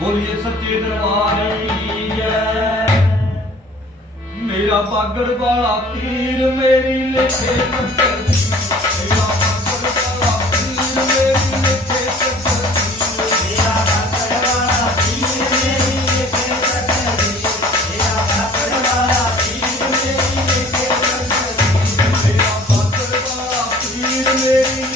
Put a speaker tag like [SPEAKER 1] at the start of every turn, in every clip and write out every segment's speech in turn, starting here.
[SPEAKER 1] ਬੋਲੀਏ ਸੱਚੇ ਦਰਬਾਰੀ ਜੈ ਮੇਰਾ ਬਾਗੜ ਵਾਲਾ ਪੀਰ, ਮੇਰੀ ਲਿਖੇ ਨਜ਼ਰ ਮੇਰਾ ਬਾਗੜ ਵਾਲਾ ਪੀਰ, ਮੇਰੀ ਲਿਖੇ ਨਜ਼ਰ Thank you.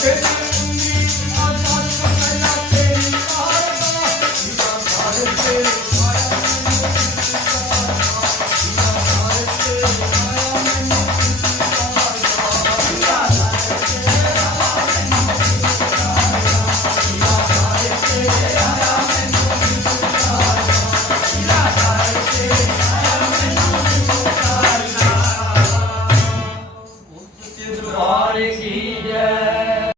[SPEAKER 1] Christmas.